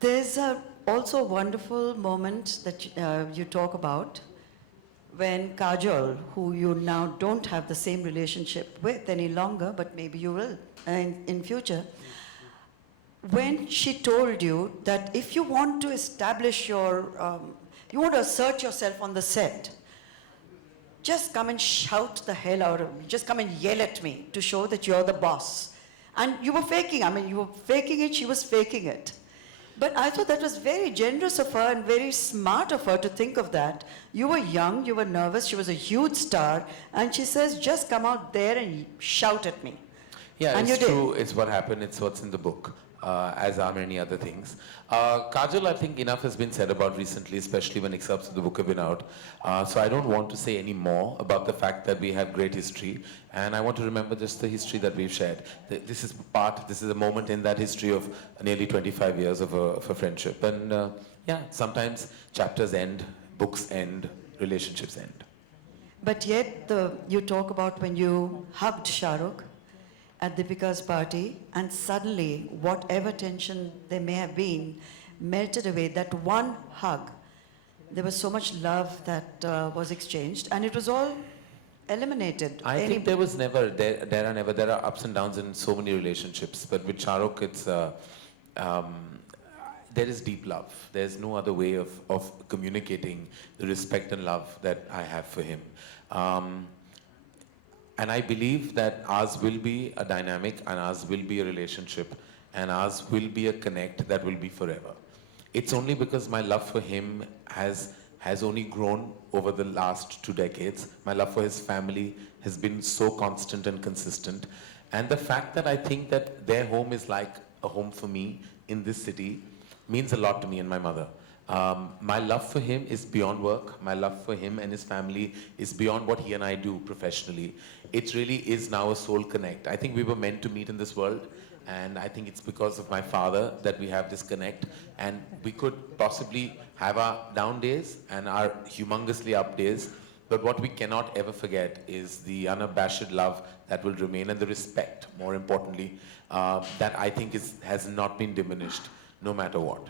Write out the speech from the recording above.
There's also a wonderful moment that you talk about when Kajol, who you now don't have the same relationship with any longer, but maybe you will in future, when she told you that if you want to establish your, you want to assert yourself on the set, just come and shout the hell out of me. Just come and yell at me to show that you're the boss. And you were faking. I mean, you were faking it, she was faking it. But I thought that was very generous of her and very smart of her to think of that. You were young, you were nervous, she was a huge star, and she says, just come out there and shout at me. Yeah, And it's you did. true. It's what happened. It's what's in the book, as are many other things. Kajal, I think enough has been said about recently, especially when excerpts of the book have been out. So I don't want to say any more about the fact that we have great history, and I want to remember just the history that we've shared. This is a moment in that history of nearly 25 years of a friendship. And yeah, sometimes chapters end, books end, relationships end. But yet, you talk about when you hugged Shah Rukh at Deepika's party, and suddenly, whatever tension there may have been, melted away. That one hug, there was so much love that was exchanged, and it was all eliminated. I think there are ups and downs in so many relationships, but with Shah Rukh, there is deep love. There's no other way of communicating the respect and love that I have for him. And I believe that ours will be a dynamic, and ours will be a relationship, and ours will be a connect that will be forever. It's only because my love for him has only grown over the last 2 decades. My love for his family has been so constant and consistent. And the fact that I think that their home is like a home for me in this city means a lot to me and my mother. My love for him is beyond work. My love for him and his family is beyond what he and I do professionally. It really is now a soul connect. I think we were meant to meet in this world, and I think it's because of my father that we have this connect, and we could possibly have our down days and our humongously up days, but what we cannot ever forget is the unabashed love that will remain, and the respect, more importantly, that I think has not been diminished no matter what.